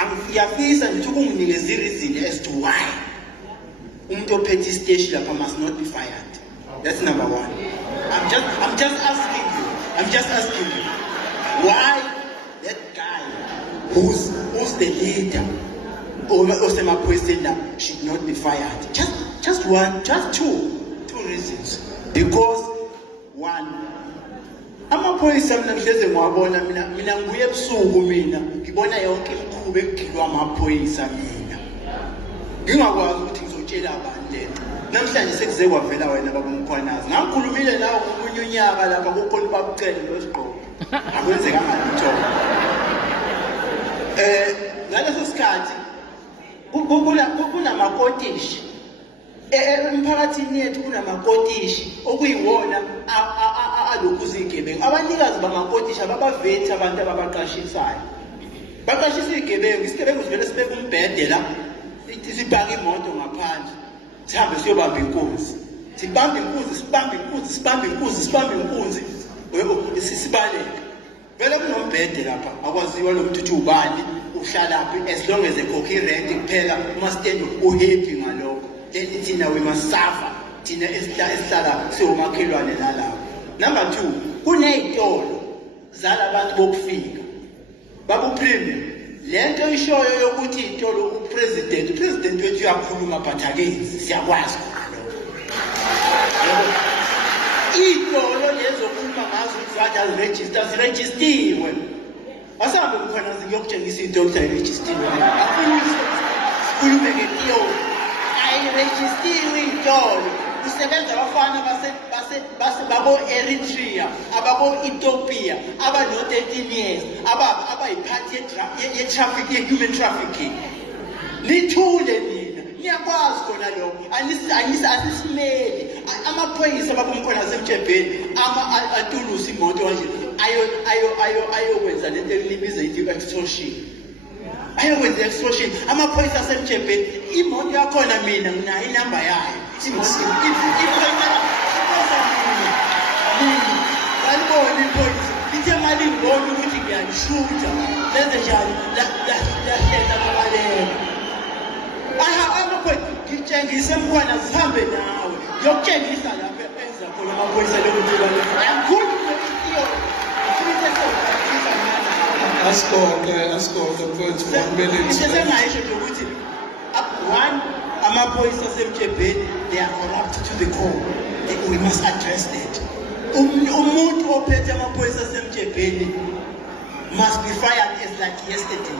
Angiyafisa nje ukunginikeza reason as to why umuntu ophethe isiteshi lapha must not be fired. That's number one. I'm just asking you why that guy who's the leader or Osema should not be fired. Just two reasons. Because one, amaphoyisa mina ngihleze ngiwabona mina ngibuye ebusuku mina ngibona yonke imikhuba egilwa amaphoyisa mina ngingakwazi ukuthi ngizotshela abantu lento namhlanje sekuze kwavela wena babumkhwanazi ngikhulumile nawe ngomunye unyaka lapha kukhona babucele lesiqoqo akwenzeka ngalutho ngaleso sikhathi kunamakotishi emphakathini yethu kunamakotishi okuyiwona alokhu zigebengu abanikazi bamakotishi ababavethi abantu ababaqashisayo baqashisa igebengu isigebengu sivele sibeke umbhede la sibhaka imoto ngaphandle sihambe siyobamba inkunzi sibamba inkunzi sibaleka vele kunombhede lapha akwaziwa lo muntu uthi ubani uhlalaphi as long as ekhokha irent kuphela uma-stand uhappy ngalokho then thina we must suffer thina esihlala siwomakhelwane nalapho. Number two, kuney'tolo zalabantu bokufika babu premium lento ishoyo yokuthi iy'tolo upresident wethu uyakhuluma but akenzi siyakwazi lokho iy'tolo lezokhuluma ngazo ukuthi zirejistiwe asahambe kukhona ngiyokutshengisa iy'tolo zayirejistiwe sikhulume ngentiyolo ayirejistiwe iy'tolo kusebenza abafana babo-Eritrea ababo-Ethiopia abano-13 years abayiphathi ye-human trafficking. Nithule nina niyakwazi khona lokho asisimeli amaphoyisa babumkhona asemtshebheni atulusa imoto kanje ayokwenza lento elibiza ithi extortion ayokwenza extortion amaphoyisa asemtshebheni imoto yakhona mina nginayo inamba yayo alibona iphoyisa lithe mali ngibona ukuthi ngiyanishuta lenze njani lahlela babaleka amaphoyisa ngitshengise mkhwana zihambe nawe ngiyokutshengisa lapho enza khona amaphoyisa lokuthi Asikoke mfowethu 1 minute. Isesengayisho nje ukuthi one amaphoyisa asemtshebheni they are corrupt to the core. We must address that. Umuntu ophethe amaphoyisa asemtshebheni must be fired as like yesterday.